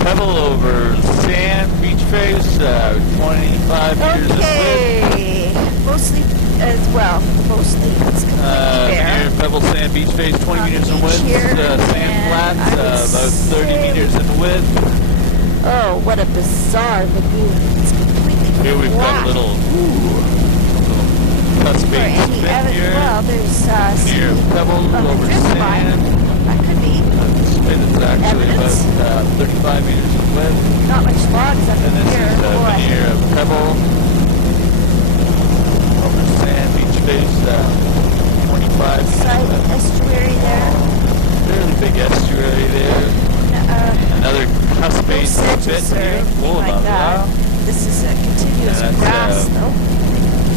pebble over sand, beach face, 25 meters in width. Okay, mostly as well. Mostly it's completely bare. Veneer, pebble, sand, beach face, 20 On the meters in beach width. here, Sand and flats, I would about 30 say- meters in width. Oh, what a bizarre lagoon. It's completely Here we've got flat. a little cut For space any spin evidence, here. well, there's Veneer, pebble on the over drift line. sand. That could be. The spin is actually Evidence. about 35 meters in width. Not much logs up And in this here. is Boy. veneer of pebble over sand, beach face, 25 Side meters. estuary there. Fairly big estuary there. Another cut No space sedges spin or here. anything Oh, like that. This is a continuous Yeah, that's, grass, though.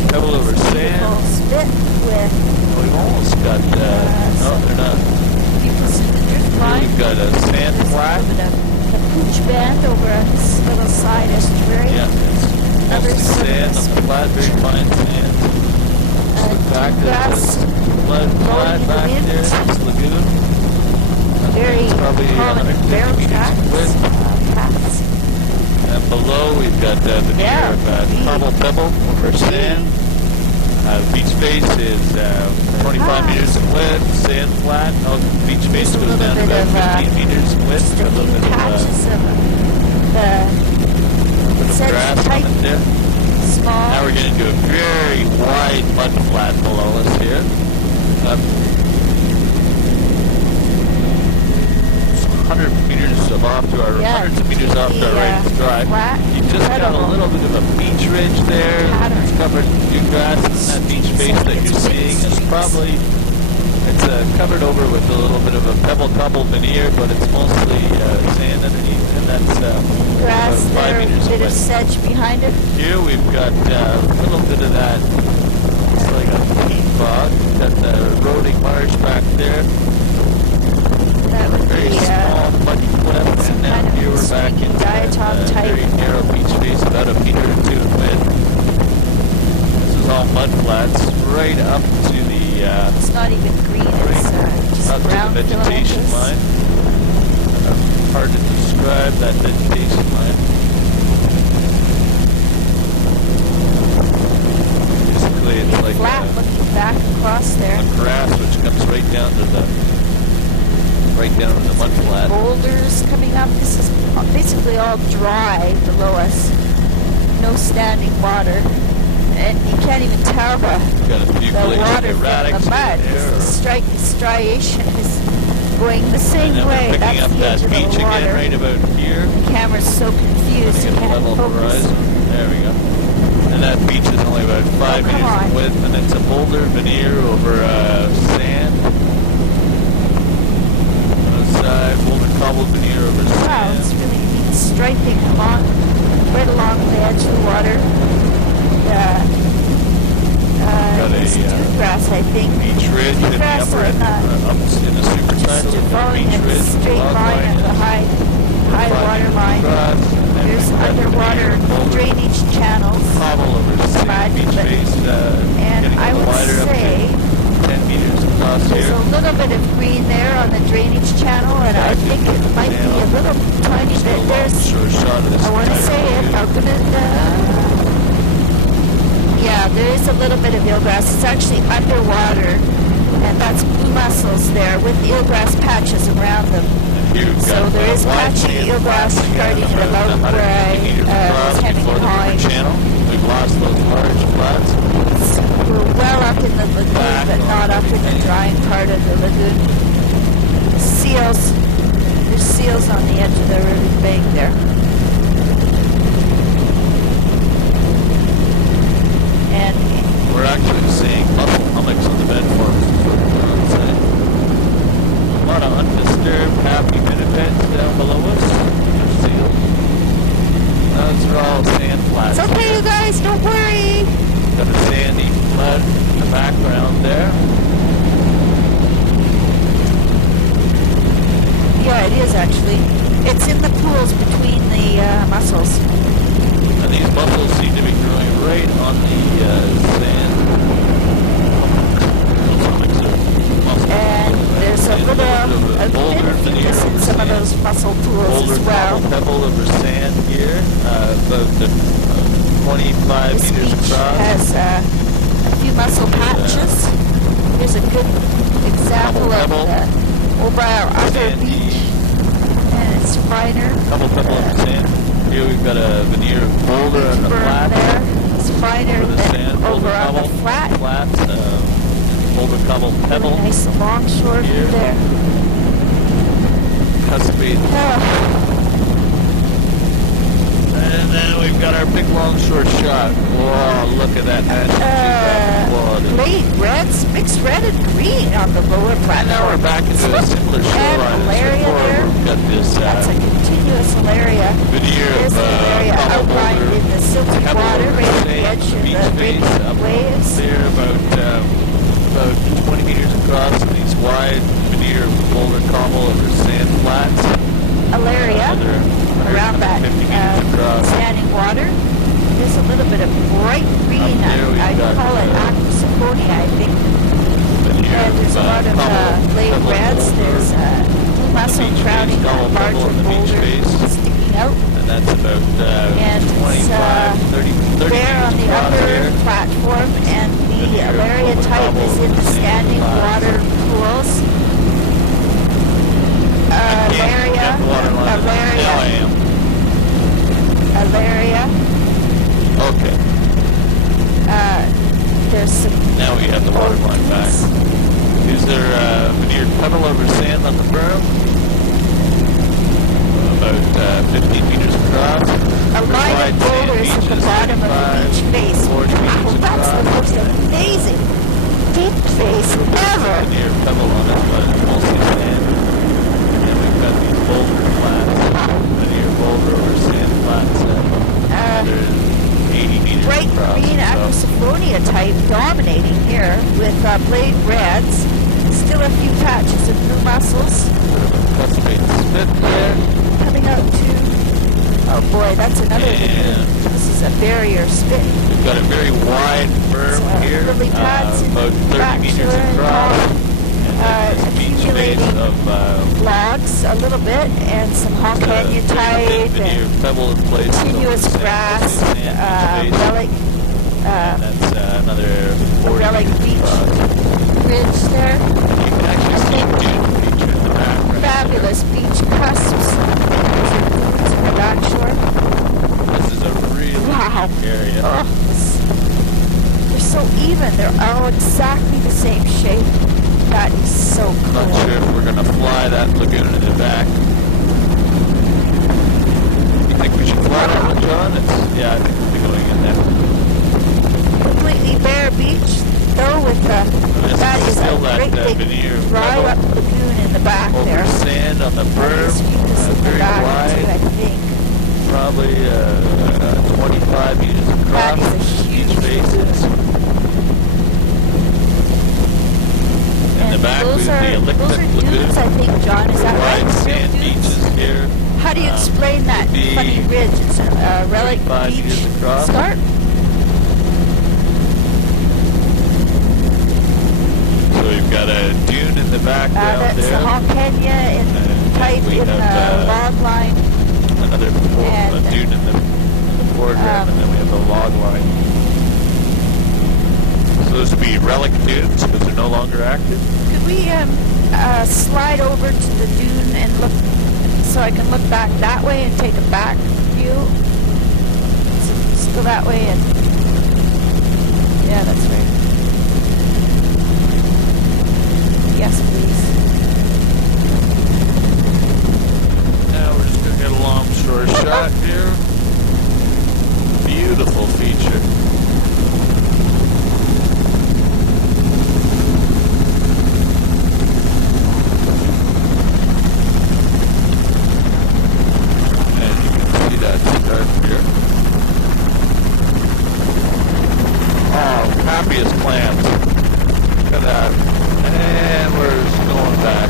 pebble over Beautiful sand. spit with We've almost got, no, they're not. pupils in the drift Here line. we've got a sand There's flat. a little bit of a pooch band over this little side estuary. Yeah, it's Another mostly sort of sand on the flat, very fine sand. The fact that grass it's flat flowing in the back wind. there, this lagoon. I think Very it's probably common 150 barrel meters tracks. in width. Paths. And below we've got veneer Yeah, of indeed. cobble pebble over sand. Beach face is 25 meters in width, sand flat. Oh, beach face Just a goes little down to bit about of, 15 meters in width. Just A a little few bit of, patches of the bit of sedge grass type on it there. small. Now we're getting into a very wide mud flat below us here. 100 meters off to our, Yeah, hundreds of meters off to our right is dry. flat, You've just got a incredible little bit of a beach ridge there. pattern. It's covered in grass, and that beach face that you're seeing is probably, it's covered over with a little bit of a pebble cobble veneer, but it's mostly sand underneath, and that's Grass about 5 there, a meters bit of away. sedge behind it. Here we've got a little bit of that, it's like a peat bog. Got the eroding marsh back there. That would Very be small muddy cliff, some and now kind of here we're back swinging into diatom that type. very narrow beach face, about 1 meter or 2 in width. This is all mud flats, right up to the it's not even green, it's just up to brown the vegetation filaments. line. Hard to describe that vegetation line. Basically, it's like Flat looking back across there. a grass which comes right down to the mud flat. Boulders coming up. This is basically all dry below us. No standing water. And you can't even tell Got a few the glacial water from erratics the mud. in there. The striation is going the same And then way. we're picking That's up the that edge of beach the water. again right about here. The camera's so confused you Running at the can't level of the focus. horizon. There we go. And that beach is only about 5 come meters on. in width, and it's a boulder veneer over sand. On the side, boulder cobble veneer over Wow, sand. it's really neat striping right along the edge of the water. It's grass, I think. Beach ridge in the Grass upper end, up in the supersidal, Just the following beach a ridge, straight log line of the high 5 water meters line. across, and then There's we've got the underwater veneer, boulder drainage channels. cobble over But- sand, beach face, And getting I a little would wider up say to 10 meters across there's here. a little bit of green there on the drainage channel, and I think it might be a little tiny bit. There's, Short shot of this I want to entire say it, lagoon. how good yeah, there is a little bit of eelgrass. It's actually underwater, and that's blue mussels there with eelgrass patches around them. Here we've So got there is wide patchy sand eelgrass flats again, starting at about 150 where I meters across was having before a the river high. channel. We've lost those large flats. We're well up in the lagoon, Back but not up in the drying part of the lagoon. Seals, there's seals on the edge of the river bank there. And We're actually seeing mussel hummocks on the bed forms. A lot of undisturbed, happy miniveds down below us. There's seals. Those are all sand flats. it's okay, you guys, don't worry. Got a sandy flood in the background there. Yeah, it is actually. It's in the pools between the mussels. And these mussels seem to be growing right on the sand. Those hummocks are mussels. And there's a And little, boulder a bit of veneer mucus in over some of sand. those mussel pools Boulder as well. cobble about 25 This meters beach across. has a few mussel patches. Here's a good example of Pebble. over our other Sandy. beach, and it's finer. Couple pebble in the sand. Here we've got a veneer of boulder on the Berm flat. there. It's finer For the than sand, over boulder on the cobble. flat. Flats, boulder cobble pebble. Really nice longshore view Here. there. Cuspate. Oh, And then we've got our big longshore shot. Whoa, look at that natural quality. late reds, mixed red and green on the lower And platform. now we're back into a similar shoreline as malaria before. there. We've got this That's a continuous malaria. veneer There's of the malaria bubble outlined boulder, in the silty pebble water over right at the sand, edge of beach the face big up waves. there about 20 meters across, and these wide veneer of boulder cobble over sand flats. Malaria Another around that 150 meters across. standing water. There's a little bit of bright green. Up there we've I got, call it Aquasiphonia, I think. Veneer And there's a lot of cobble, late pebble reds. boulder, There's blue mussel beach crowding face, that double pebble larger on the beach boulder face. sticking out. and that's about And it's, 25, 30 There on meters the across upper here. platform, and the Veneer of malaria boulder type cobble is in the over sand standing flats. water pools. Get the water line. Now I am. Alaria. Okay. There's some Now we have the water line back. Is there veneered pebble over sand on the berm? About 15 meters across. a line Wide of sand boulders at the beaches, bottom of the 35, beach face. 40 Wow, meters that's the across. most amazing deep face ever. Veneer pebble on it, but it's mostly sand. And then we've got these boulder flats. Veneer boulder over sand flats. There's 80 meters Bright across. green so Aquasiphonia type dominating here with blade reds. Still a few patches of blue mussels cuspate spit there. coming out too. Oh boy, that's another And This is a barrier spit. we've got a very wide berm So, here, lily pads and about 30 meters bachelor and across. And then this beach face accumulating of logs a little bit and some Hawkanya type veneer and pebble in place. continuous over sand, grass, sand beach face. relic, And that's another 40 relic meters beach across. ridge there. You can actually see dune feature in the background. Fabulous beach cusps. There's a dunes in the backshore. This is a really Wow. unique area. Oh, they're so even. They're all exactly the same shape. That is so I'm not cool. sure if we're going to fly that lagoon in the back. You think we should fly that one, John? Yeah, I think we'll be going in there. Completely bare beach, though, with This that is is still a that, great big veneer dry pebble. up lagoon in the back Over there. sand on the berm, There's views in the very back too, I wide, think. probably 25 meters across. That is a huge Beach faces. In the And back, those we are have the those are Elliptic dunes, I Lagoon. think, John. Is that Wide right? sand Real dunes? beaches here. How do you explain that the funny ridge? It's a relic 5 beach meters across. start. So we've got a dune in the background That's there. the Hawkanya in And type we in the have, log line. Another and, dune in the foreground, and then we have the log line. So those would be relic dunes because they're no longer active. Could we slide over to the dune and look, so I can look back that way and take a back view? So just go that way and, yeah, that's right. Yes, please. Now we're just going to get a longshore shot here. Beautiful feature. And you can see that start here. Oh, happiest clams. Look at that. And we're just going back.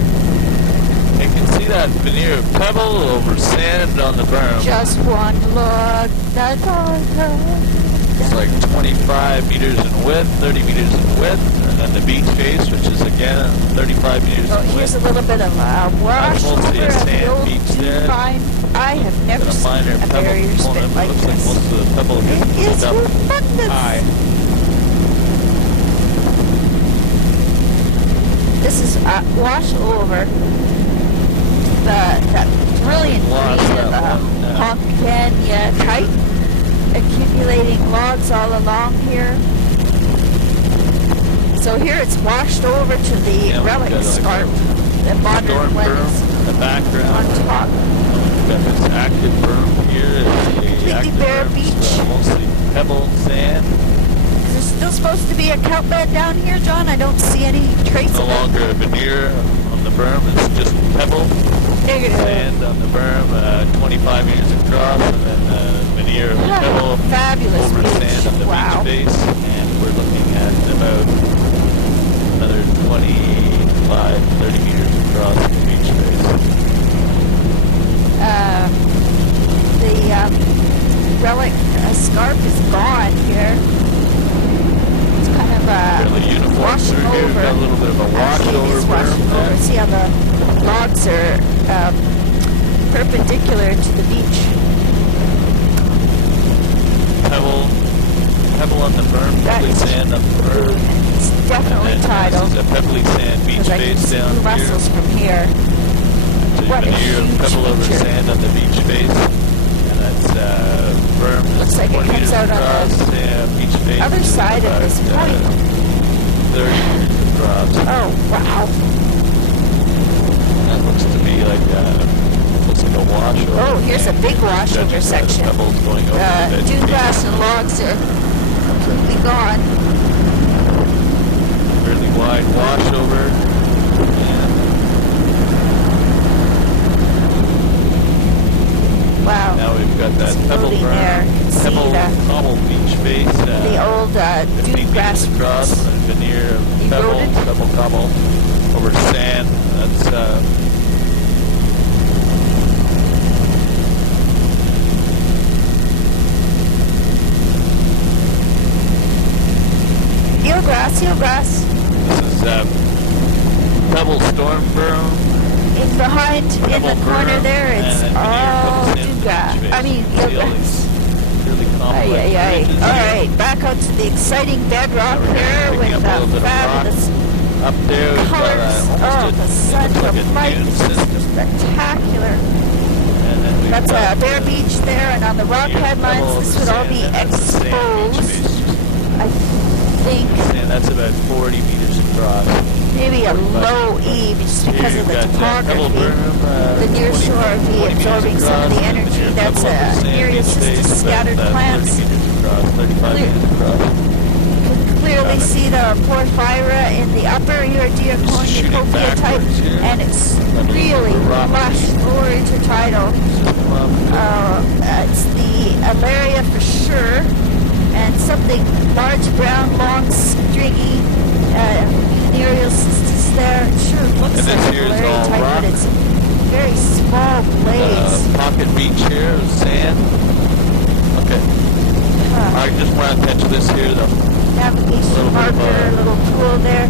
You can see that veneer of pebble over sand on the berm. Just one look, that's all I have. It's like 25 meters in width, 30 meters in width, and then the beach face, which is again 35 meters Oh, in here's width. a little bit of wash mostly over a at the sand old beach dune there. line. I have never Got a seen minor a pebble barrier component, spit but like looks like this. most of the pebble It gets is picked up humongous. high. This is wash over that brilliant Lost green that of one, yeah. Pompania type, accumulating logs all along here. So here it's washed over to the Yeah, we've relic got like scarp. The Storm modern one berm is in the on background. top. We've got this active berm here. Completely Active bare berm's, beach. mostly pebble, sand. Is there still supposed to be a kelp bed down here, John? I don't see any trace No of it. longer a veneer on the berm. It's just pebble, Negative. sand on the berm, 25 meters across, and then veneer of pebble Fabulous over beach. sand on the Wow. beach face. And we're looking at about another 25, 30 meters across the beach face. The relic scarp is gone here. It's kind of Fairly uniform washing through here. We've over. got a little bit of a Actually, it washover is washing berm over. there. See how the logs are perpendicular to the beach. Pebble on the berm, That pebbly is sand on the berm. It's definitely And then tidal. this is a pebbly sand beach Because I can face see down blue here. mussels from here. So What a veneer of huge pebble over feature. sand on the beach face. And that's berm Looks that's like it 20 comes meters out on across. the Yeah, beach face. other is side of about, this pipe. 30 meters across. Oh, wow. That looks to me like looks like a washover. Oh, here's a big washover Judging by the section. pebbles going over the Dune vegetation. grass and logs are completely gone. Fairly wide washover. And Wow. now we've got that It's pebble floating there. You can berm, see pebble cobble beach face. The old 15 dune grass meters across, roots. and veneer of Eroded. pebble cobble over sand. That's Eelgrass, eelgrass. this is pebble storm berm. In behind, in Pebble the corner berm, there, and it's then veneer all comes in dune the grass. beach I face. mean, See all eelgrass. these really complex Ay, ay, ay. ridges All here. right, back out to the exciting bedrock Now we're here picking with up a little bit of rock. fabulous Up there we've got colors. almost Oh, the sun, it looks like the a light dune is just system. spectacular. And then we've That's got, a bare beach there, and on the rock veneer headlines, pebble this over would all sand, be and that's the sand beach exposed. face. I think And that's about 40 meters across. maybe a low E just because Here of the you've got pebble topography. berm, The near 20 shore will be 20 meters absorbing some of across, the and energy. veneer That's pebble over sand near beach assisted face, scattered about, 30 plants. meters across, 35 Clear. meters across. You can clearly Got it. see the porphyra in the upper Eurydia shooting cornucopia type, backwards here. and it's Let me really rock lush or intertidal. It's the Alaria for sure, and something large, brown, long, stringy venereal cystis there. It sure looks And this like here is Alaria all type, rock. but it's very small blades. Pocket beach here, sand. Okay. I just want to catch this here though. Navigation little bit of marker, little tool there.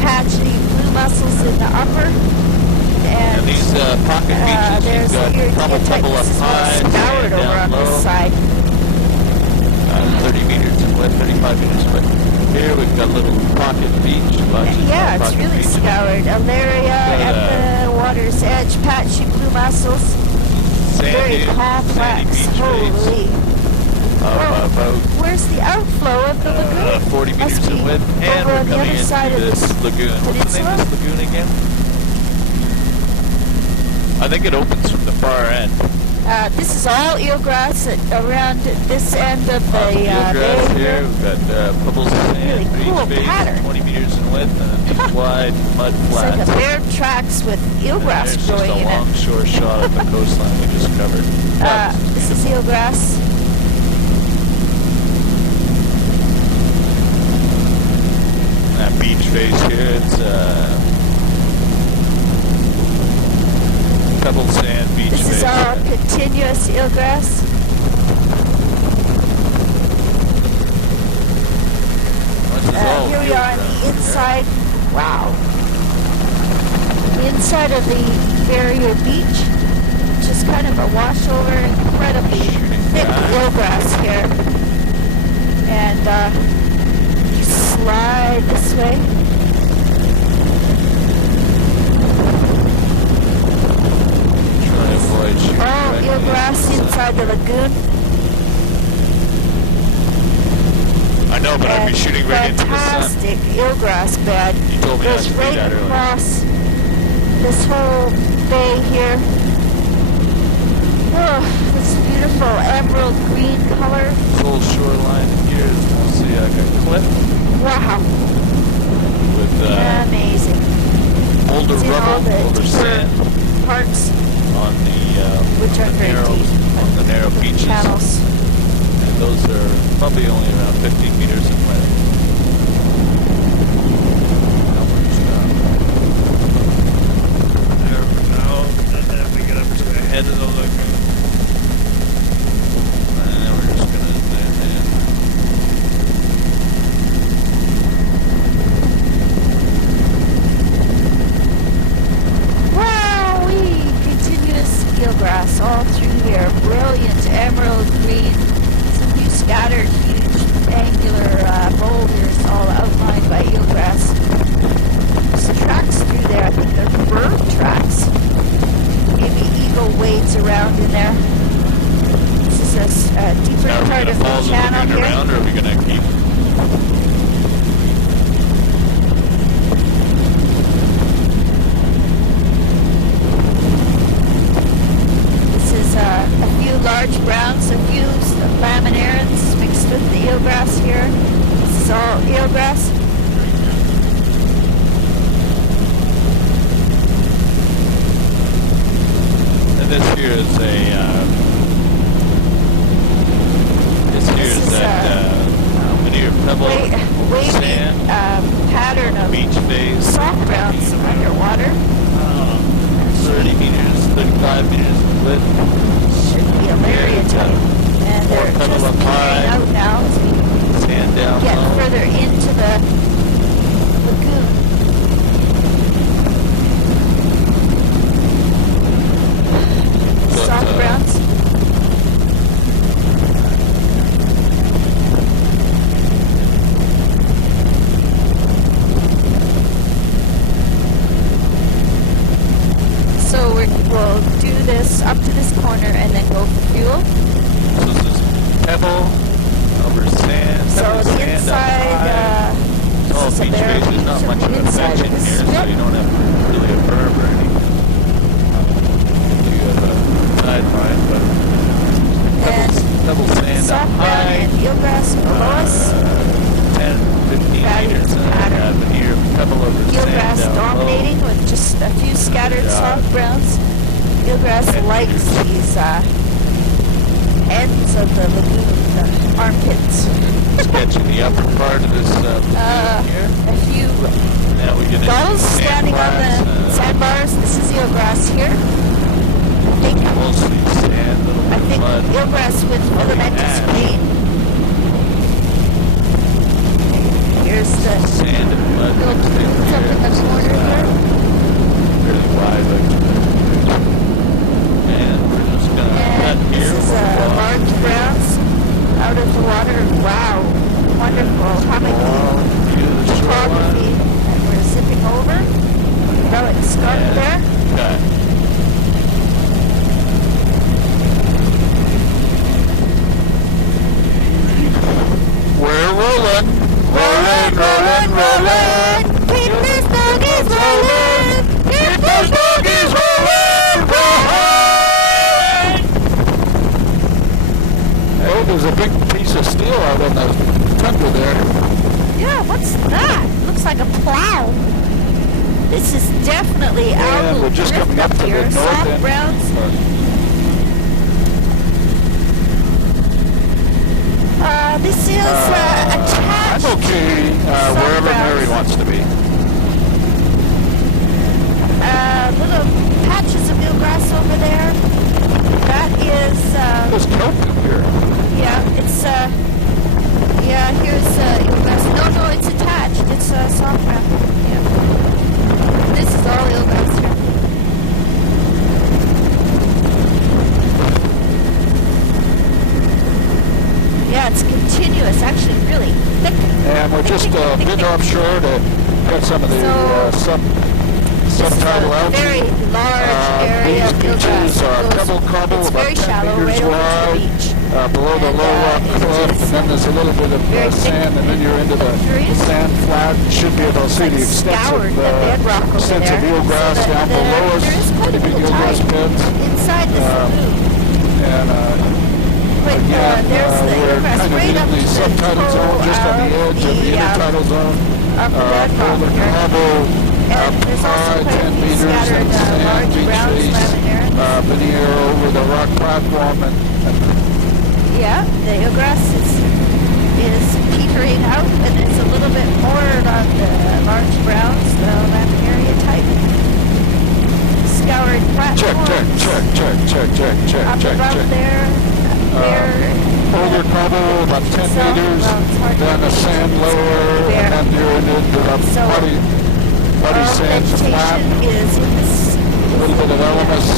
Patchy blue mussels in the upper. And And these pocket beaches, there's you've got the pebble Eurydia type. pebble up This is more high, scoured sand over down on low. this side. 30 meters in width, 35 meters in width. Here we've got a little pocket beach. Yeah, it's really scoured. Alaria at the water's edge, patchy blue mussels. Very complex. Holy. About Where's the outflow of the lagoon? 40 Must meters be in width, and over we're on the coming other side into of this this lagoon. What's the name of this lagoon again? I think it opens from the far end. This is all eelgrass around this end of the Eelgrass bay here, here. we've got pebbles of sand, Really for cool each base, pattern. 20 meters in width, and then these wide mud It's like flats. a bare tracks with eelgrass There's just growing a in long it. shore shot of the coastline we just covered. This is eelgrass. That beach face here, it's pebble sand beach This face. is all continuous eelgrass. inside, wow. The inside of the barrier beach, just kind of a washover, incredibly thick eelgrass here. And you slide this way. Try to avoid shooting All directly eelgrass into the sun. inside the lagoon. I know, but I'd be And shooting right into the sun. fantastic eelgrass bed. You told me not Goes to do right that earlier. across this whole bay here. Oh, this beautiful emerald green color. This whole shoreline here is mostly like a cliff Wow, with amazing. older It's in all rubble, the older deeper sand parts, on which are the very narrow, deep. on the narrow beaches. Channels. And those are probably only around 15 meters in width. Now we're just there for now, and then we get up to the head of the lagoon. And then we're just gonna zoom in. Wowee! Continuous eelgrass all through here. Brilliant emerald green. Some few scattered huge angular boulders all outlined by eelgrass. There's tracks through there. I think they're bird tracks. Maybe eagle wades around in there. This is a deeper Now, are we part gonna of follow the the channel lagoon here. around, or are we gonna keep? This is a few large browns, a few laminarans mixed with the eelgrass here. This is all eelgrass. And this here is this here This is is that linear pebble Wavy sand pattern of beach phase. soft browns underwater. 30 meters, 35 meters in width. Should be a lariat. And More they're pebble just up high. clearing out now as we Sand down get low. further into the lagoon. So Soft it's, browns. So we'll do this up to this corner and then go for fuel. So this is pebble over sand. So pebble, the sand up inside, high. It's all this is a beach bare phase. There's not beach much on of the a inside veg of in the here, so strip. you don't have really a berm or anything. You have a sideline, but and pebble sand up soft brown high. and eelgrass below us. 10, 15 Fabulous meters, and then I pattern. have an ear pebble over Eelgrass sand down dominating low. with just a few scattered Yeah. soft browns. Eelgrass 10 likes meters. these ends of the lagoon, the armpits. Sketching the upper part of this lagoon here. A few Now we get into gulls the standing on the sandbars, sandbars. This is eelgrass here. I think mostly sand, a little I bit of think mud. eelgrass with filamentous ash. vein. Here's the Sand and mud little mixed in pools up here. in the This is, corner here. fairly wide, and we're just gonna cut And here. this is We'll large browns out of the water. Wow, wonderful. How many view of the photography? shoreline. And we're zipping over. Relic scarp And there. cut. We're rolling. Rolling, rolling, rolling. Keep these doggies rolling. Keep those doggies rolling, rolling. Oh, there's a big piece of steel out on the tundra there. Yeah, what's that? Looks like a plow. This is definitely algal we're just drift coming up to the here. north Soft end. browns. This is attached. I'm okay wherever Mary wants to be. Little patches of eelgrass over there. That is, There's kelp in here. yeah, it's, yeah, here's eelgrass. No, it's attached. It's soft brown. And we're just a bit offshore to get some of the subtidal a algae. very large area These of beaches are Gilgas. pebble cobble, It's about very 10 shallow, meters right over to the wide, beach. below the And, low rock it cliff, is, and then there's a little bit of very thick sand, and then you're into the trees. sand flat. You should be able to see Like the scoured extensive, the bedrock over extensive there. eelgrass So down below us, there is quite a pretty big bit of eelgrass tide beds. inside this lagoon. And But again, there's the we're eelgrass kind of right in up the to the subtidal zone, just on the edge of the intertidal zone. of the bedrock Boulder here. Cobble, And there's also high, quite a 10 few meters, scattered and sand, large beach brown face, slab veneer over the rock platform, and Yeah, the eelgrass is petering out, and it's a little bit more on the large browns, the laminaria type. Scoured platforms. Up above there. Boulder Cobble, about 10 So, meters, well, it's hard to then a reach sand lower, there. and then you're into the So, muddy sand flat. vegetation is in this A little bit of elemus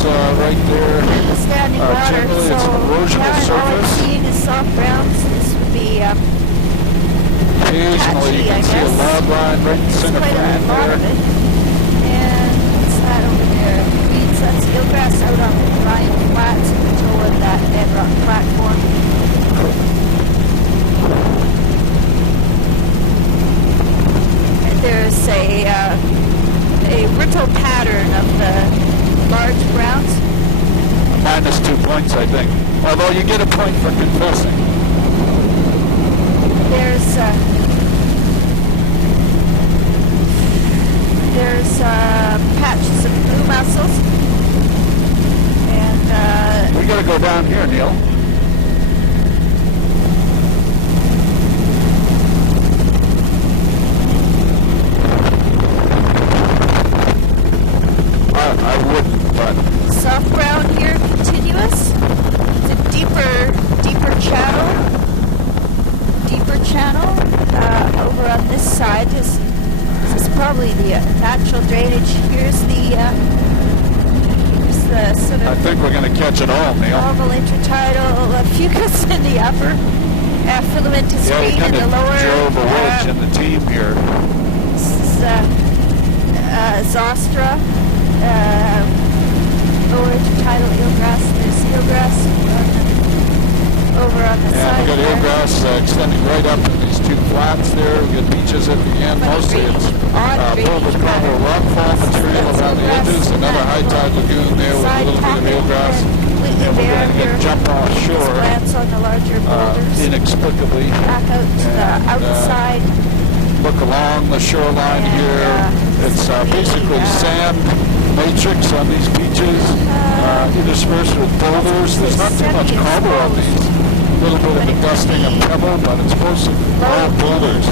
right there. in the standing water. Generally, it's So an erosional now all I'm surface. seeing is soft browns. This would be Occasionally, you patchy, I can see a guess. log line right in the center quite flat a lot there. of it. And what's that over there? Weeds, that's eelgrass out on the Ryan Flats in the toe of that bedrock platform. And there's a ripple pattern of the large browns. Minus 2 points, I think. Although you get a point for confessing. There's patches of blue mussels, and We gotta go down here, Neil. I wouldn't, but soft brown here, continuous. It's a deeper channel over on this side. This is probably the natural drainage. Here's the sort I of think we're gonna catch it all, Neil. normal intertidal fucus in the upper, filamentous Yeah, we green in kind the of lower. drove a wedge in the team here. This is Zostra, lower intertidal eelgrass. There's eelgrass over on the And side we got there. eelgrass extending right up in these two flats there. We got beaches at the end. Funny Mostly it's odd drainage Boulder Cobble pattern. rockfall material That's around the eelgrass edges. in Another that high tide lagoon there with a side little bit of pocket eelgrass. completely And we're bare going to here. jump offshore Plants on the larger boulders. inexplicably. Back out to the and, outside. Look along the shoreline And, here. It's basically the, sand matrix on these beaches, interspersed with boulders. There's not too much cobble on these. A little bit of a dusting of pebble, but it's mostly all boulders.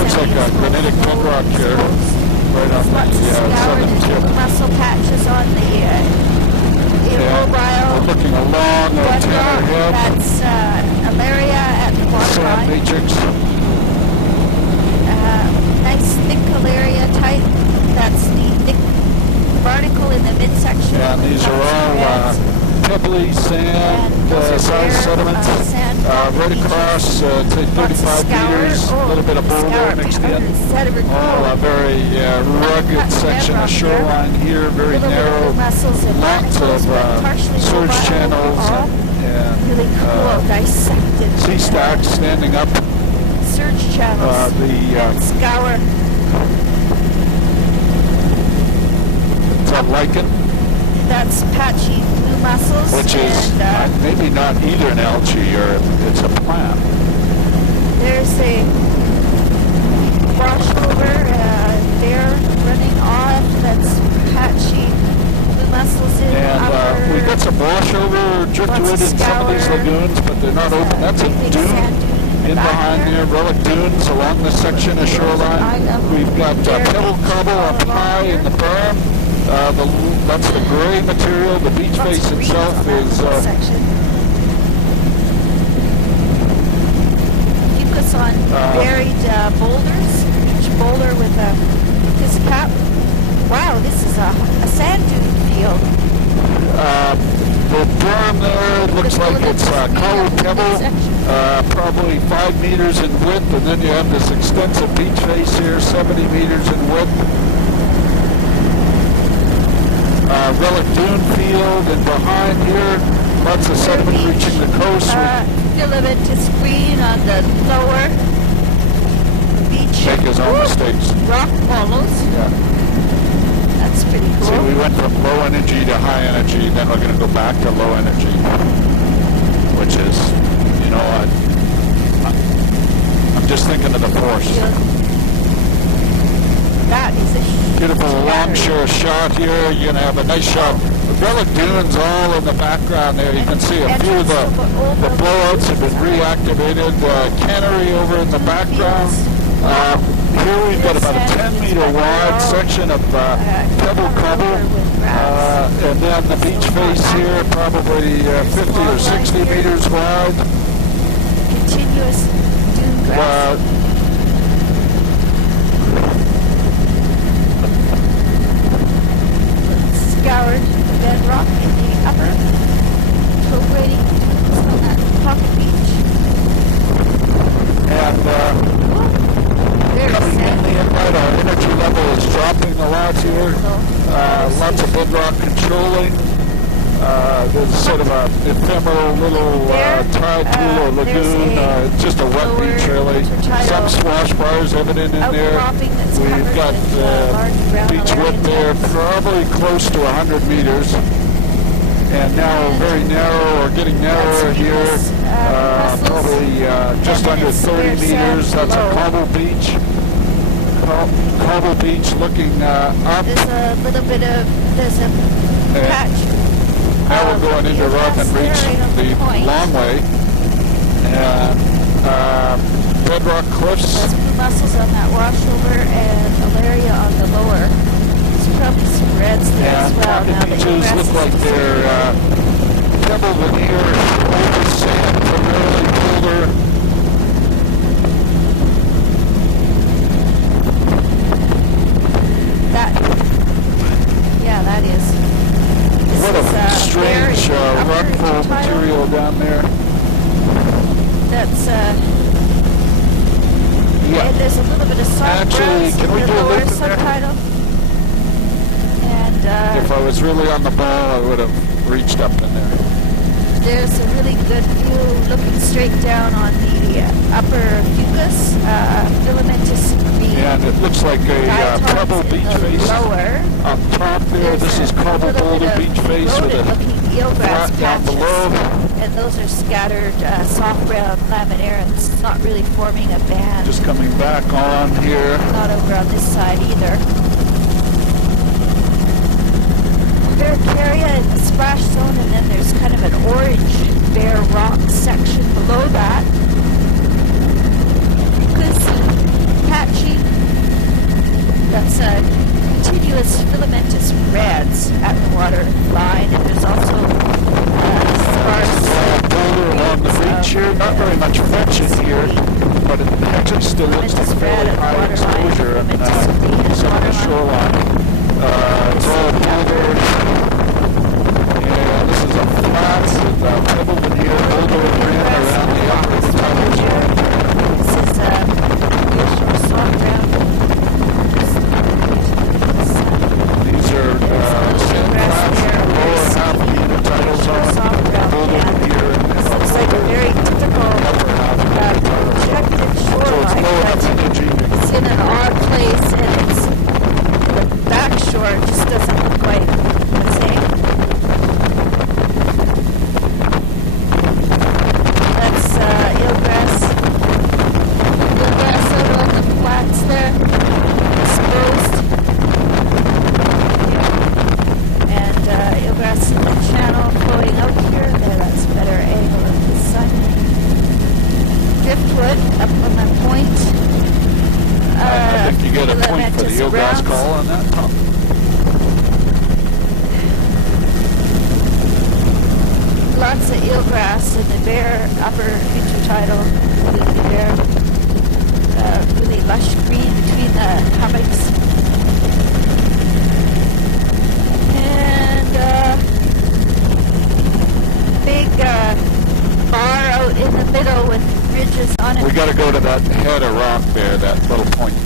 Looks like a granitic bedrock here, right on Lots of the southern tip. scoured muscle patches on the immobile We're looking along the bedrock. Tanner Head, That's Alaria at the bottom sand line. matrix. Nice thick Alaria type. That's the thick barnacle in the midsection. Yeah, and these are all pebbly sand size sediments. Right across, say 35 meters, a little bit of boulder mixed in. All a very rugged section of shoreline here, very narrow, lots of surge channels and really cool, dissected sea stacks standing up. surge channels and scour. It's a lichen, That's patchy blue mussels. which is and, maybe not either an algae or it's a plant. there's a washover there running off. That's patchy blue mussels in And upper. we've got some washover driftwood in some of these scour. lagoons, but they're not open. That's a big dune sand dune in the back behind there. here, relic dunes along this section of shoreline. We've got pebble cobble up high in the berm. That's the gray material. The beach Lots face of reeds itself on that is section. Fucus on buried boulders. Each boulder with this cap. Wow, this is a sand dune field. the berm there looks like it's colored pebble, probably 5 meters in width, and then you have this extensive beach face here, 70 meters in width. Relic dune field, and behind here, lots of sediment reaching the coast. Filamentous green on the lower beach. Make his own mistakes. Rock wallows. Yeah. That's pretty cool. See, we went from low energy to high energy, then we're going to go back to low energy, which is, you know what, I'm just thinking of the force. That is a Beautiful longshore shot here. You're going to have a nice shot. The Relic Dunes all in the background there. You can see a few of the blowouts have been reactivated. Cannery over in the background. Here we've got about a 10-meter wide section of pebble cobble, and then the beach face here probably 50 or 60 meters wide. Continuous dune grass. Scoured bedrock in the upper, cooperating on that pocket beach. And coming in the inlet, our energy level is dropping a lot here. Lots of bedrock controlling. There's sort of a ephemeral little tide pool or lagoon. Just a wet beach, really. Some swash bars evident in there. We've got beach width there, probably close to 100 meters. And now very narrow, or getting narrower here, probably just under 30 meters. That's a cobble beach. Cobble beach looking up. There's a little bit of, there's a patch. Now we're going into Rock and Reach, the long way. And bedrock cliffs. There's blue mussels on that washover and Alaria on the lower. There's probably some reds there as well. Now the beaches look like they're pebble veneer, over sand, primarily boulder. That is. What a strange rockfall material down there. That's and there's a little bit of soft grass in the lower subtitle. And if I was really on the ball, I would have reached up in there. There's a really good view looking straight down on the upper fucus, filamentous green. And it looks like a pebble beach face. Lower. Up top there, this is cobble boulder beach face with a flat down below. And those are scattered soft brown laminarans, not really forming a band. Just coming back on here. Not over on this side either. Barricaria in the splash zone, and then there's kind of an orange bare rock section below that. Fucus, patchy. That's a continuous filamentous reds at the water line, and there's also sparse boulder along the beach here. Not very much fetch in here, but it actually still looks like fairly high exposure on some of the shoreline. It's all boulder. Yeah, this is a flat with pebble veneer, boulder and rim around the operating tunnels. This is soft ground. These are sand flats, lower half of the intertidals on boulder veneer, and Looks like a very typical protected shoreline, but it's in an odd place, and it's the back shore just doesn't look quite the same. That's eelgrass. Eelgrass out on the flats there, exposed. And eelgrass in the channel flowing out here. There, that's a better angle of the sun. Driftwood up on my point. I think you get a point for the eelgrass call on that. Lots of eelgrass in the bare upper intertidal, the bare really lush green between the hummocks. And big point.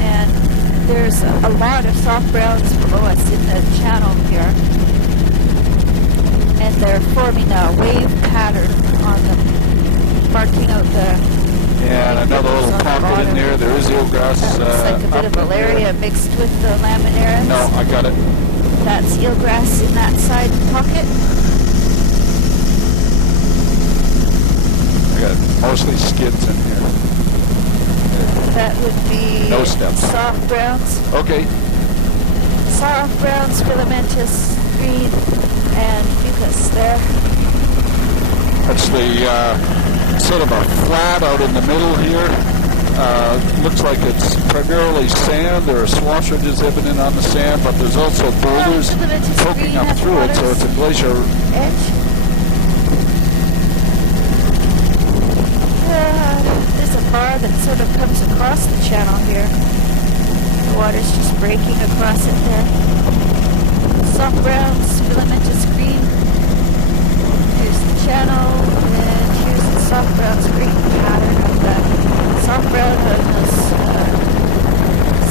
And there's a lot of soft browns below us in the channel here. And they're forming a wave pattern on them, marking out the... And another little pocket in there. There is eelgrass. That looks like a bit of Valeria mixed with the laminaris. No, I got it. That's eelgrass in that side pocket. I got mostly skids in here. That would be No steps. soft browns. Okay. Soft browns, filamentous green, and mucus there. That's the sort of a flat out in the middle here. Looks like it's primarily sand. There are swash ridges evident on the sand, but there's also boulders poking up through it, so it's a glacier. Edge. There's a bar that sort of comes across the channel here. The water's just breaking across it there. Soft browns, filamentous green. Here's the channel, and here's the soft browns green pattern of the soft brown of those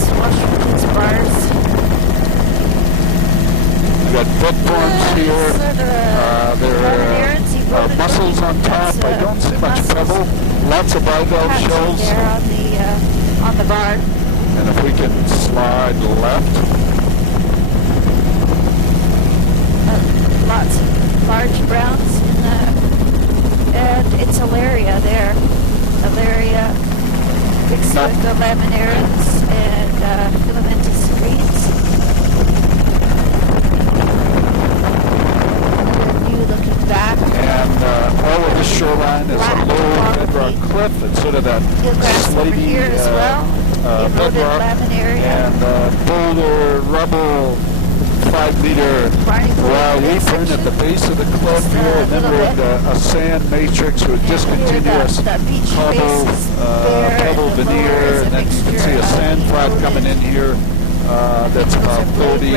swash ridges bars. We got bed forms here. There are mussels on top. I don't see much pebble. Lots of bivalve shells. There on the bar. And if we can slide left. Lots of large browns in the, and it's Alaria there. Alaria mixed with the laminaris and filamentous greens. New looking back. And all of this shoreline is a low bedrock cliff. It's sort of that Over here slaty as well. Eroded bedrock. laminaria. And boulder, rubble, 5-meter wild weepern at the base of the cliff here, and then with a sand matrix with discontinuous cobble, pebble veneer, and then you can see a sand flat coming in here that's about 30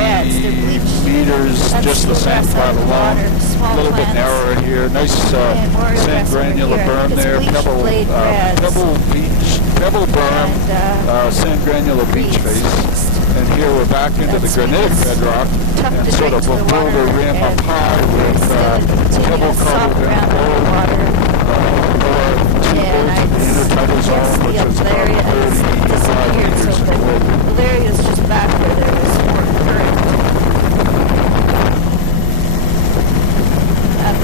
meters, just the sand flat alone. A little bit narrower here. Nice sand granular berm there, pebble berm, sand granular beach face. And here we're back into the granitic bedrock and sort of a boulder rim up high with pebble cobble down below, lower 2/3 of the intertidal zone, which is about 35 meters in width. Valeria's just back where there was more current.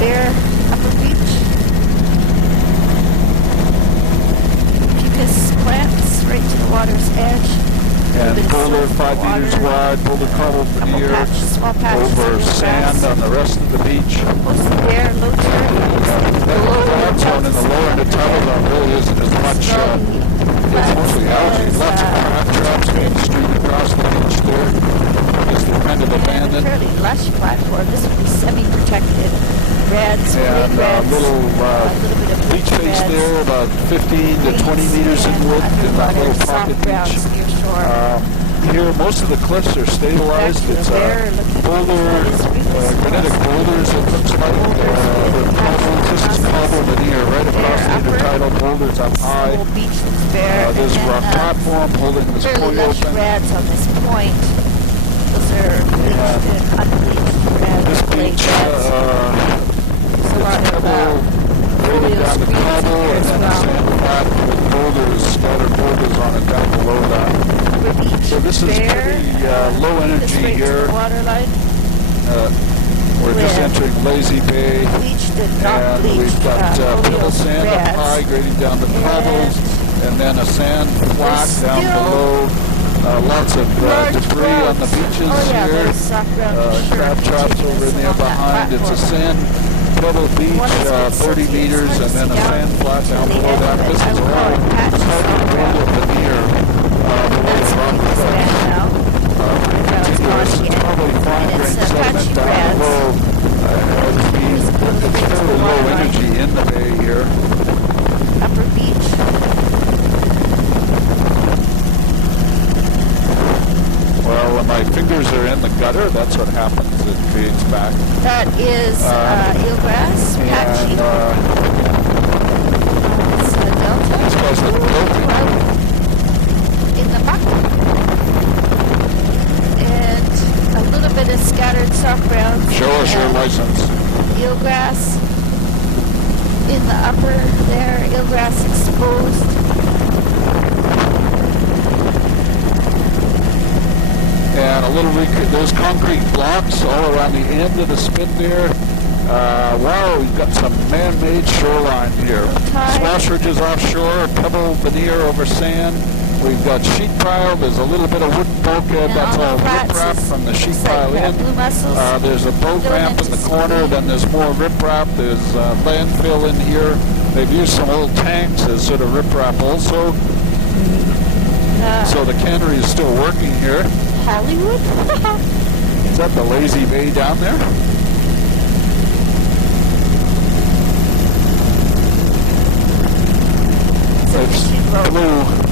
Bare upper beach. Fucus plants right to the water's edge. And boulder 5 meters wide, boulder cobble veneer over sand on the rest of the beach. Mostly bare, low turn. The cloud zone in the lower end of tidal zone really isn't as much, it's mostly algae. Lots of crab traps being streamed across the beach there. Because they're kind of abandoned. Fairly lush platform. This would be semi-protected. Reds, and reds, little bit of beach face reds, there, about 15 to 20 meters in width in that little pocket beach. Here, most of the cliffs are stabilized. It's boulder, granitic boulders, it looks like. With cobbles. This is cobble veneer right across the intertidal boulders up high. There's a rock platform holding this point open. Reds on this point. Those are bleached and unbleached reds. This beach, There's a lot of grading down the cobble and then the sand flat with boulders, scattered boulders on it down below that. So this is pretty low energy here. We're just entering Lazy Bay, and we've got pebble sand up high grading down the cobbles, and then a sand flat down below. Lots of debris on the beaches here. Crab traps over in there behind. It's a sand pebble beach, 30 meters, and then a sand flat down below that. This is all carbon boulder veneer below the rock cliff. Continuous, it's probably fine grain sediment down below. It's fairly low energy in the bay here. Upper beach. Well, when my fingers are in the gutter, that's what happens. It creates back. That is eelgrass, patchy. It's the delta. These guys look guilty. license. eelgrass in the upper there, eelgrass exposed. And a little, there's concrete blocks all around the end of the spin there. Wow, we've got some man-made shoreline here. Swash ridges offshore, pebble veneer over sand. We've got sheet pile. There's a little bit of wooden bulkhead. That's all riprap from the sheet pile in. There's a boat ramp in the corner. Then there's more riprap. There's landfill in here. They've used some old tanks as sort of riprap also. So the cannery is still working here. Hollywood? Is that the lazy bay down there? It's blue.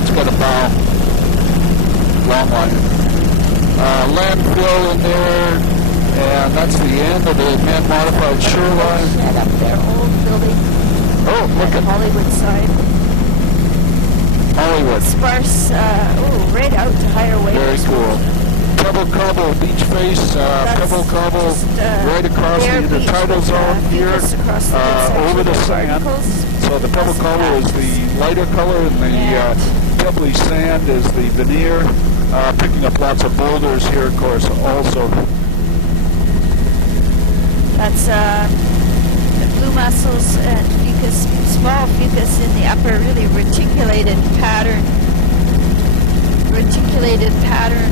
It's got a bow. Long line. Landfill in there, and that's the end of the man-modified shoreline. Shed up there, old building. Oh, look at Hollywood side. Hollywood. Sparse, right out to higher waves. Very cool. Pebble Cobble beach face, Pebble Cobble right across the intertidal zone here, over the sand. So the Pebble Cobble is the lighter color and the pebbly sand is the veneer. Picking up lots of boulders here, of course, also. That's blue mussels and fucus, small fucus in the upper, really reticulated pattern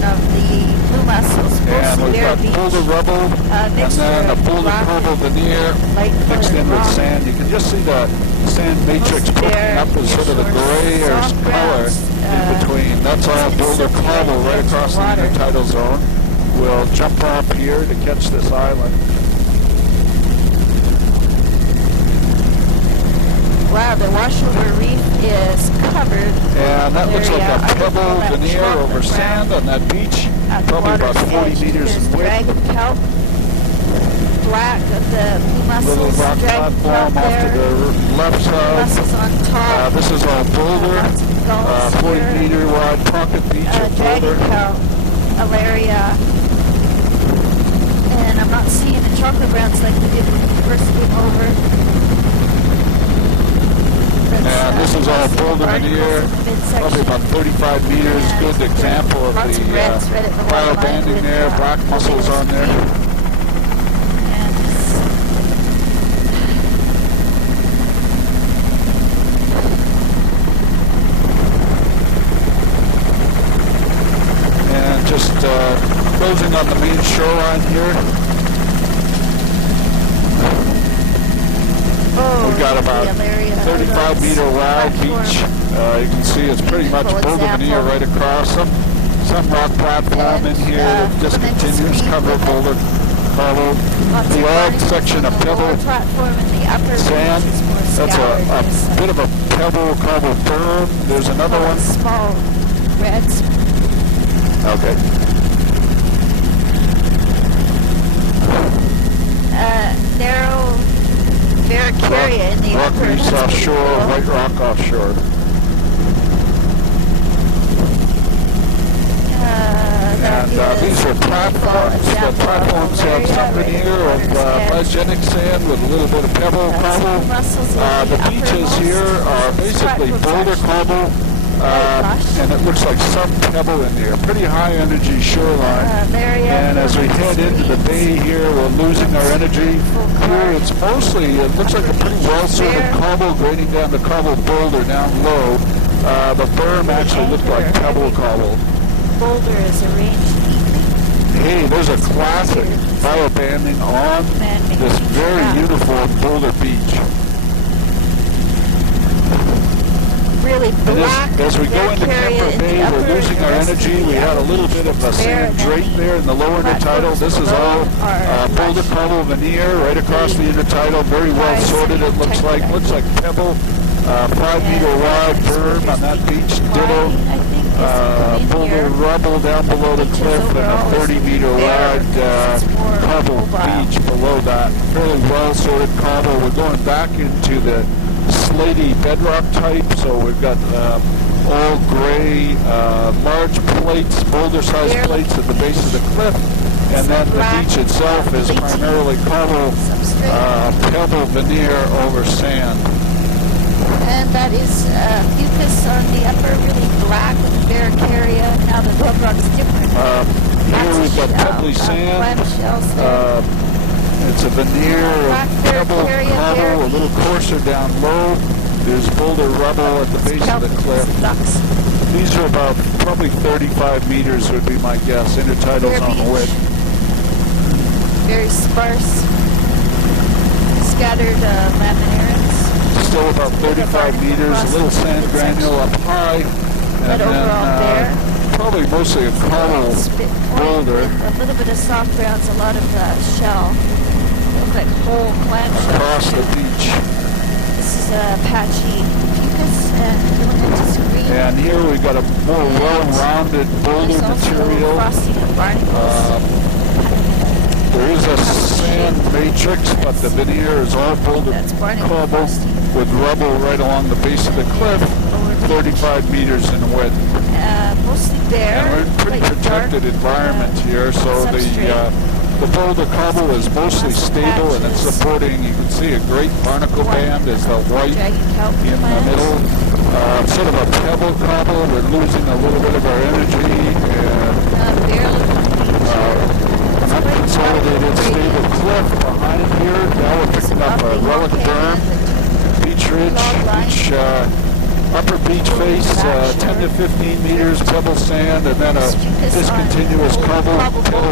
of the blue mussels. And we've got boulder rubble, and then a boulder cobble veneer mixed in with sand. You can just see the sand matrix poking up as sort of the grayish color in between. That's all boulder cobble right across the intertidal zone. We'll jump off here to catch this island. Wow, the washover reef is covered. And that looks like a pebble veneer over sand on that beach, probably about 40 meters in width. Dragon kelp, black of the blue mussels, little rock dragon platform kelp off there, to the left side. mussels on top. This is all boulder, 40 meter wide pocket beach of dragon boulder. kelp, alaria, and I'm not seeing the chocolate browns like we did when we first came over. And this is all boulder veneer, probably about 35 meters. Good example of the cryo banding there, black mussels on there. And just closing on the main shoreline here. We've got about 35 meter wide beach. You can see it's pretty much boulder veneer right across them. Some rock platform in here that just continues cover boulder cobble. The odd section of pebble sand. That's a bit of a pebble cobble berm. There's another one. Small reds. Okay. Narrow Barracaria in the rock upper. reefs offshore, white rock offshore. And these are platforms. The platforms have some veneer of biogenic sand with a little bit of pebble cobble. The beaches here are basically boulder cobble, and it looks like some pebble in there. Pretty high energy shoreline. And as we head into the bay here, we're losing our energy. Here it's mostly, it looks like a pretty well sorted cobble grading down the cobble boulder down low. The berm actually looked like pebble cobble. Boulder is arranged neatly. Hey, there's a classic biobanding on this very uniform boulder beach. Really black. As we go into Kemper Bay, we're losing our energy. We had a little bit of a sand drape there in the lower intertidal. This is all boulder cobble veneer right across the intertidal. Very well sorted, it looks like. Looks like pebble. 5 meter wide berm on that beach. Ditto. Boulder rubble down below the cliff and a 30 meter wide cobble beach below that. Fairly well sorted cobble. We're going back into the slaty bedrock type, so we've got all gray, large plates, boulder-sized plates at the base of the cliff. And then the beach itself is primarily cobble, pebble veneer over sand. And that is fucus on the upper, really black with a barrack area. Now the rock rock's different. Here we've got pebbly sand. It's a veneer of pebble, cobble, a little coarser down low. There's boulder rubble at the base of the cliff. These are about probably 35 meters would be my guess. Intertidals on width. Very sparse, scattered laminaires. Still about 35 meters, a little sand granule up high, and then probably mostly a coral boulder. A little bit of soft grounds, a lot of shell. Look like whole clam shell. Across the beach. This is a patchy fucus and filamentous green. And here we've got a more well-rounded boulder material. There is a sand matrix, but the veneer is all boulder cobble with rubble right along the base of the cliff, 35 meters in width. Mostly bare. And we're in a pretty protected environment here, so the boulder cobble is mostly stable and it's supporting, you can see a great barnacle band is the white in the middle. Sort of a pebble cobble, we're losing a little bit of our energy, and unconsolidated stable cliff behind here. Now we're picking up a relic berm, beach ridge, upper beach face, 10 to 15 meters, pebble sand, and then a discontinuous cobble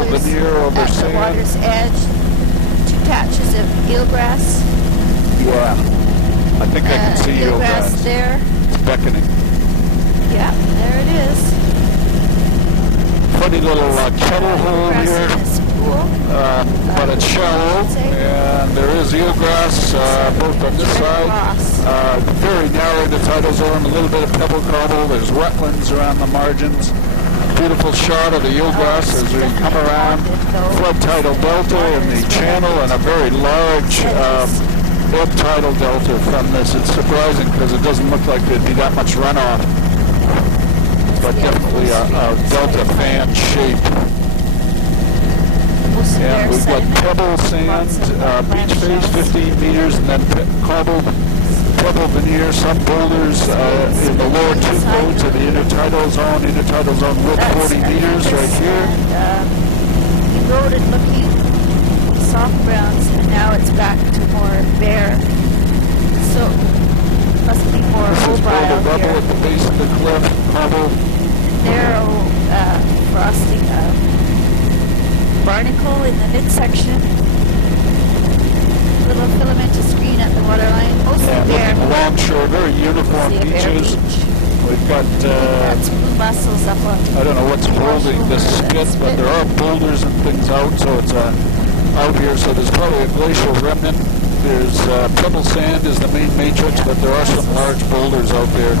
veneer over at sand. The water's edge, 2 patches of eelgrass. Yeah, I think I can see eelgrass there. It's beckoning. Yeah, there it is. Funny little kettle hole here. But it's shallow, and there is eelgrass both on this side. Very narrow the tidal zone, a little bit of pebble cobble. There's wetlands around the margins. Beautiful shot of the eelgrass as we come around flood tidal delta in the channel, and a very large ebb tidal delta from this. It's surprising because it doesn't look like there'd be that much runoff, but definitely a delta fan shape. And we've got pebble sand, beach face, 15 meters, and then pebble veneer, some boulders in the lower 2 codes of the intertidal zone width 40 meters right here. Eroded looking soft browns, and now it's back to more bare. So, must be more mobile rubble at the base of the cliff, cobble. Narrow frosting barnacle in the midsection. Little filamentous green at the waterline. Mostly bare. Longshore, very uniform beaches. We've got blue mussels up on. I don't know what's holding this spit, but there are boulders and things out, so it's out here. So there's probably a glacial remnant. There's pebble sand is the main matrix, but there are some large boulders out there.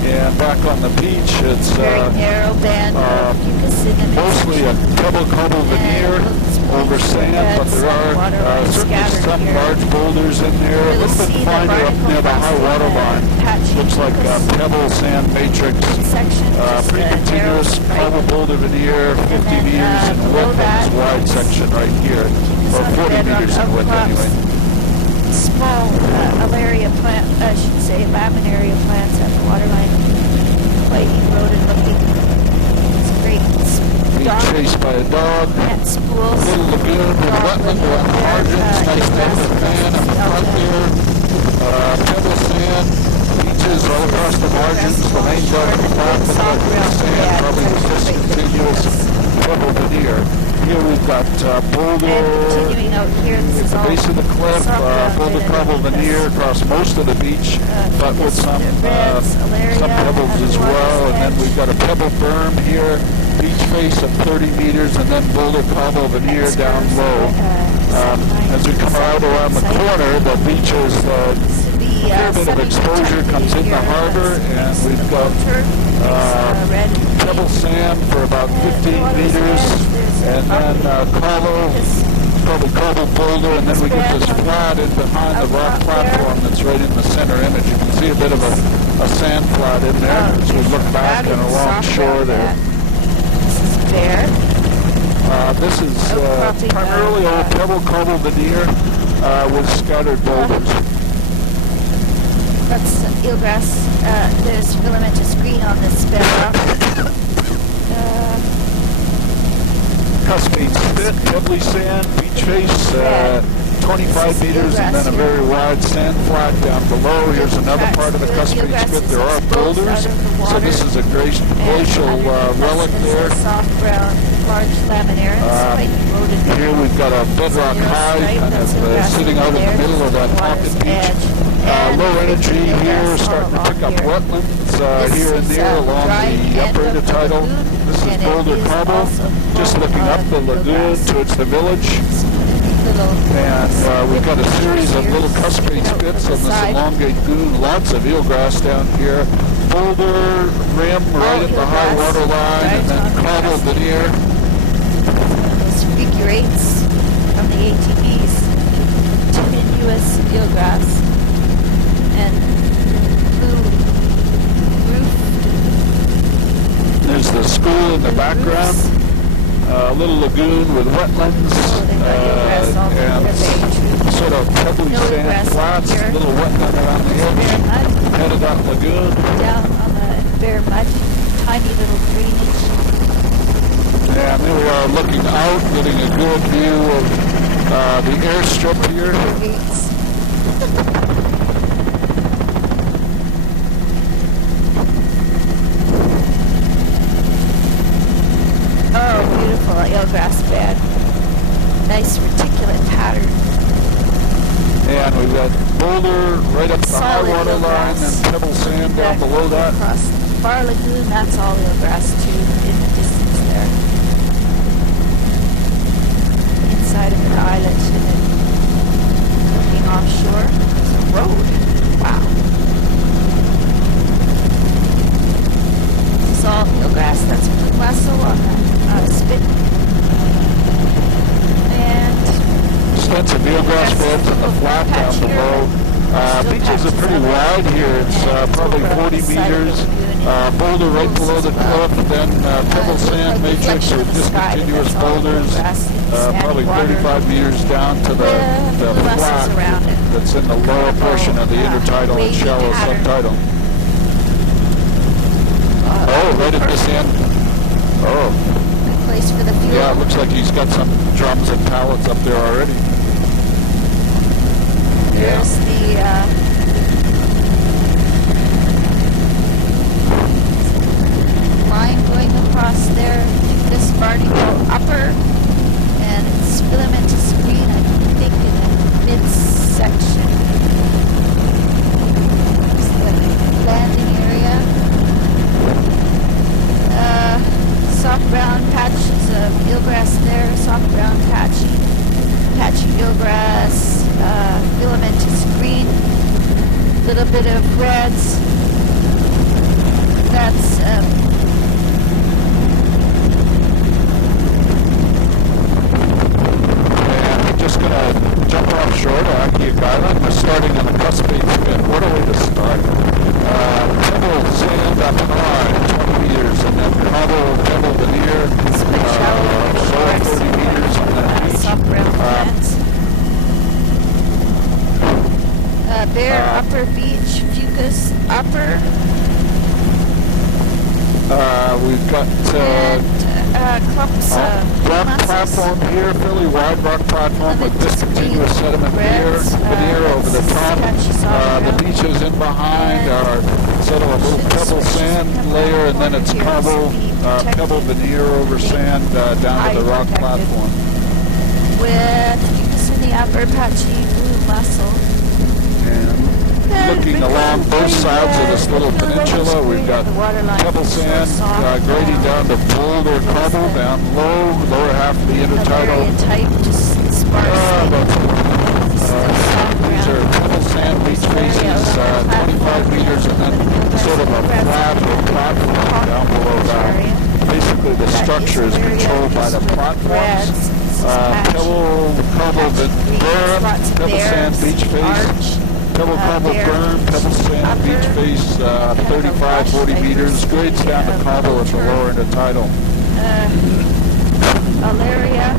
And back on the beach, it's very narrow band of fucus mostly a pebble cobble veneer over sand, but there are certainly some large boulders in there. A little bit finer up near the high water line. Looks like pebble sand matrix. Pretty continuous cobble boulder veneer, 50 meters in width on this wide section right here, or 40 meters in width anyway. Small alaria plant, I should say laminaria plants at the waterline, quite eroded looking. It's great. Being chased by a dog. Plant spools. Little lagoon with wetland around the margins. Nice delta fan up front there. Pebble sand. Beaches all across the margins. The main part of the plant looks like sand. Probably just continuous pebble veneer. Here we've got boulder at the base of the cliff, boulder cobble veneer across most of the beach, but with some pebbles as well. And then we've got a pebble berm here, beach face of 30 meters, and then boulder cobble veneer down low. As we come out around the corner, the beach is a fair bit of exposure comes in the harbor, and we've got pebble sand for about 15 meters. And then probably cobble boulder, and then we get this flat in behind the rock platform that's right in the center image. You can see a bit of a sand flat in there as we look back and along shore there. This is bare. This is primarily old pebble cobble veneer with scattered boulders. That's eelgrass. There's filamentous green on this bedrock. Cuspine spit, pebbly sand, beach face, 25 meters, and then a very wide sand flat down below. Here's another part of the Cuspine spit. There are boulders, so this is a glacial relic there. Soft brown, large laminaris, here we've got a bedrock high kind of sitting out in the middle of that pocket beach. Low energy here, starting to pick up wetlands here and there along the upper intertidal. This is Boulder Cobble, just looking up the lagoon towards the village. And we've got a series of little Cuspine spits on this elongate dune, lots of eelgrass down here. Boulder rim right at the high water line, and then cobble veneer. Those figure eights from the ATVs, continuous eelgrass, and blue roof. There's the school in the background. A little lagoon with wetlands and sort of pebbly sand flats, a little wetland around the edge, head of that lagoon. Down on the bare mud, tiny little drainage. And then we are looking out, getting a good view of the airstrip here. Oh, beautiful eelgrass bed. Nice reticulate pattern. And we've got boulder right up the high water line and pebble sand down below that. Across the far lagoon, that's all eelgrass too, in the distance there. Inside of an islet and then looking offshore, there's a road. Wow. This is all eelgrass. That's blue mussel on the spit. And extensive eelgrass beds in the flat down below. Beaches are pretty wide here. It's probably 40 meters. Boulder right below the cliff, then pebble sand matrix or discontinuous boulders, probably 35 meters down to the flat that's in the lower portion of the intertidal and shallow subtidal. Oh, right at this end. Oh. Place for the fuel. Yeah, it looks like he's got some drums and pallets up there already. There's the line going across there, this Barneyville upper, and it's filamentous green, I think, in the midsection. It's the landing area. Soft brown patches of eelgrass there, soft brown patchy eelgrass, filamentous green, little bit of reds. That's and we're just gonna jump offshore to Akiak Island. We're starting on the Cuspine spit. What a way to start! Pebble sand up high, 20 meters, and then pebble veneer, lower 30 meters on that beach. soft brown plants. Bear upper beach, Fucus upper. We've got clumps rock platform here, fairly wide rock platform with discontinuous sediment veneer over the top. The beaches in behind are sort of a little pebble sand layer, and then it's pebble veneer over sand down to the rock platform. With Fucus in the upper, patchy blue mussel. And looking along both sides of this little peninsula, we've got pebble sand grading down to boulder cobble down low, lower half of the intertidal. These are pebble sand beach faces, 25 meters, and then sort of a flat platform down below that. Basically, the structure is controlled by the platforms. Pebble cobble veneer, pebble sand beach face. Pebble Cobble Burn, Pebble Sand, Beach Face, 35, 40 meters. Grades down to Cobble at the lower end of tidal. Alaria,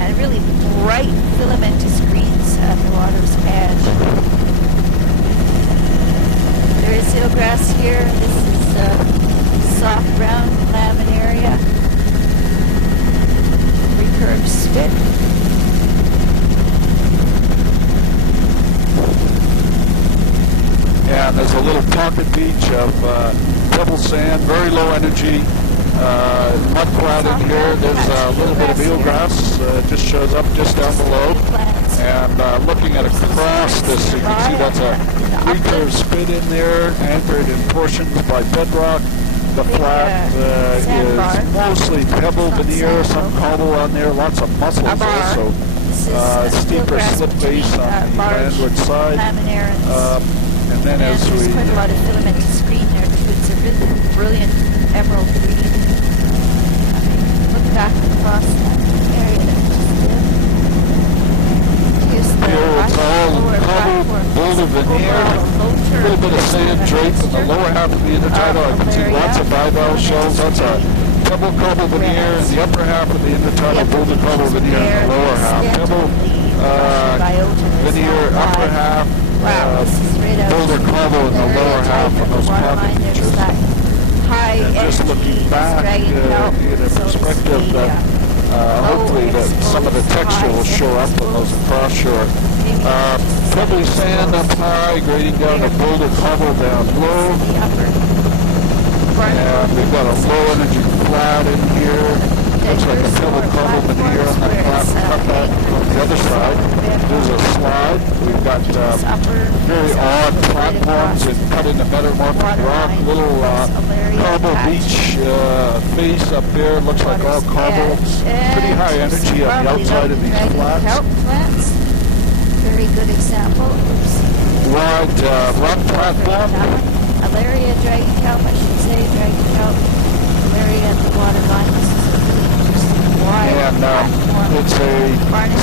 and really bright filamentous greens at the water's edge. There is eelgrass here. This is soft brown laminaria. Recurved spit. And there's a little pocket beach of pebble sand, very low energy, mud flat in here. There's a little bit of eelgrass, just shows up just down below. And looking at across this, you can see that's a recurved spit in there, anchored in portions by bedrock. The flat is mostly pebble veneer, some cobble on there, lots of mussels also. Steeper slip face on the landward side. And then as there's we quite a lot of filamentous green there too. It's a really brilliant emerald green. Look back across that area that we just did. Here's the it's all cobble, boulder veneer, a little bit of sand drape in the lower half of the intertidal. I can see lots of bivalve shells. That's a pebble cobble veneer in the upper half of the intertidal, boulder cobble veneer in the lower half. Pebble veneer upper half. Boulder cobble in the lower half of those pocket beaches. And just looking back in a perspective that hopefully that some of the texture will show up on those across shore. Pebbly sand up high, grading down to boulder cobble down low. And we've got a low energy flat in here. Looks like a pebble cobble veneer on that flat cutback on the other side. There's a slide. We've got very odd platforms and cut into metamorphic rock. Little cobble beach face up there. Looks like all cobble. Pretty high energy on the outside of these flats. Very good example. Wide rock platform. Alaria dragon kelp, I should say. Dragon kelp. Alaria at the waterline. This is and it's a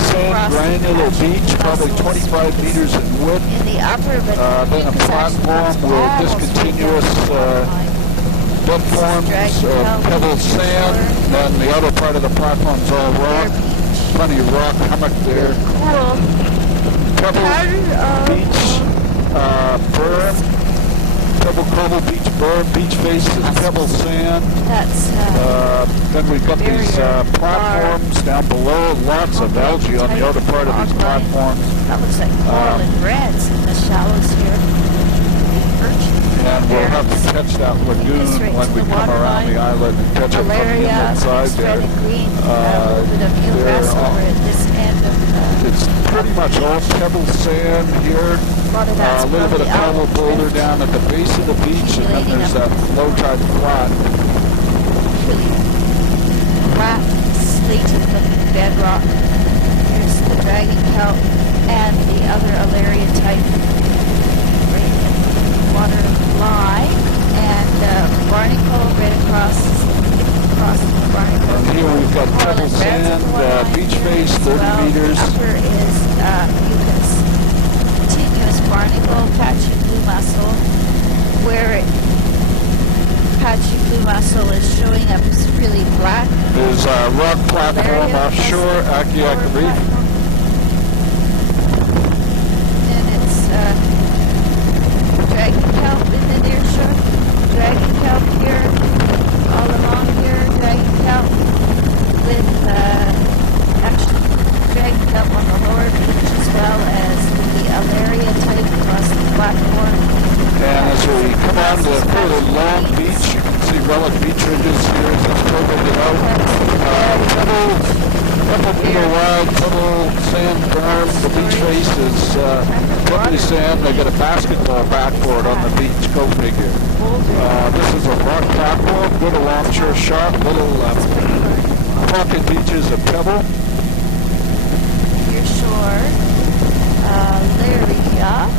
sand granular beach, probably 25 meters in width. In the upper, but then a platform with discontinuous bed forms of pebbled sand. Then the other part of the platform's all rock. Plenty of rock hummock there. Pebble beach, berm. Pebble cobble beach berm, beach faces, pebble sand. Then we've got these platforms down below, lots of algae on the outer part of these platforms. That looks like coral and reds in the shallows here. And we'll have to catch that lagoon when we come around the island and catch it from the inlet side there. It's pretty much all pebble sand here. A little bit of cobble boulder down at the base of the beach, and then there's that low tide flat. Really flat, slated-looking bedrock. Here's the dragon kelp and the other Alaria type water line, and barnacle right across the barnacle. And here we've got pebble sand, beach face, 30 meters. Upper is mucus. Barnacle, patchy blue mussel, where patchy blue mussel is showing up as really black. There's a rock platform offshore, Akiak Reef. And it's dragon kelp in the near shore. Dragon kelp here, all along here, dragon kelp with actually dragon kelp on the lower beach as well as the Alaria type across the platform. And as we come on to a fairly long beach, you can see relic beach ridges here as it's curving it out. Pebble meter wide, pebble sand berm. The beach face is pebbly sand. They got a basketball backboard on the beach. Go figure. This is a rock platform, good alongshore shot, little pocket beaches of pebble. Near shore. Alaria.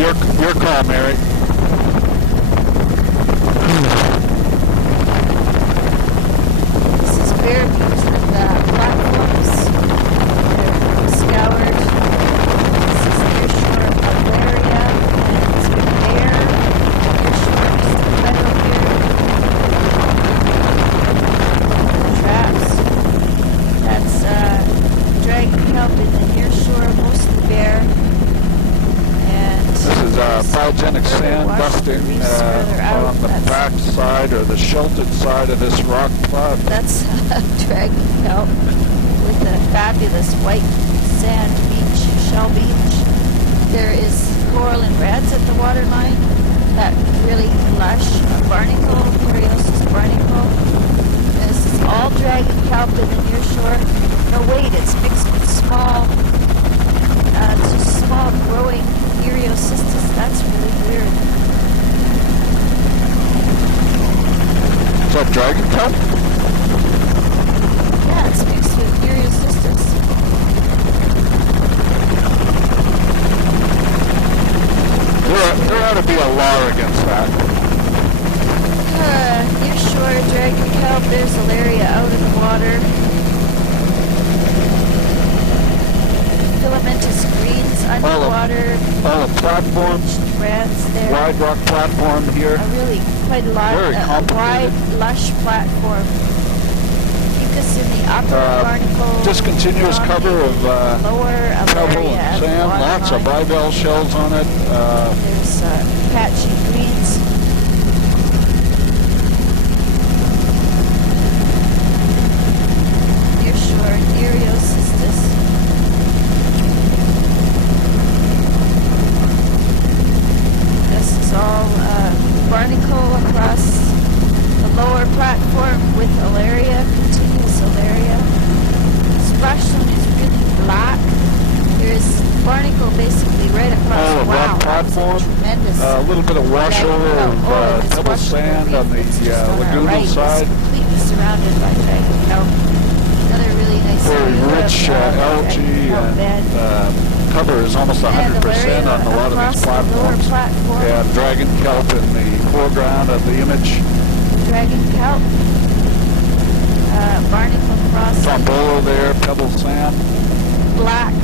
Your call, Mary. This is bare views of the platforms. They're there. And This is biogenic sand dusting on the back side or the sheltered side of this rock plot. That's dragon kelp with a fabulous white sand beach, shell beach. There is coral and reds at the waterline. That really lush barnacle, Periosis barnacle. This is all dragon kelp in the near shore. No, wait, it's mixed with small growing Eriocystis. That's really weird. Is that dragon kelp? Yeah, it's mixed with Eriocystis. There ought to be a law against that. Near shore dragon kelp. There's Alaria out in the water. Filamentous greens underwater. All the platforms. Reds there. Wide rock platform here. A really quite large, Very a complicated. wide, lush platform. Fucus in the upper barnacle. Discontinuous cover of lower pebble Alaria and at the sand. Lots of waterline. bivalve shells on it. There's patchy greens. Near shore Eriocystis. This is all barnacle across the lower platform with Alaria, continuous Alaria. Splash zone is really black. There's barnacle basically right across. Oh, a wow, rock platform. Tremendous. A little bit of washover of pebble sand on the lagoonal side. Completely surrounded by dragon kelp. Another really nice Very view rich of, algae kelp bed. and cover is almost 100% on a lot of these platforms. Platform. And dragon kelp in the foreground of the image. Dragon kelp. Barnacle crossing. Tombolo there, pebble sand. Black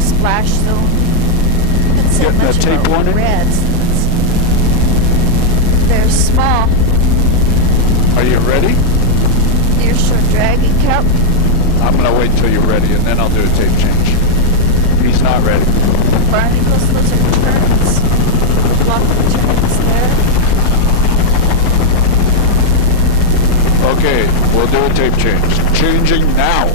splash zone. Couldn't say Getting a much tape about warning? reds. They're small. Are you ready? Near shore dragon kelp. I'm going to wait till you're ready and then I'll do a tape change. He's not ready. Barnacles, those are terns. A block of terns there. Okay, we'll do a tape change. Changing now.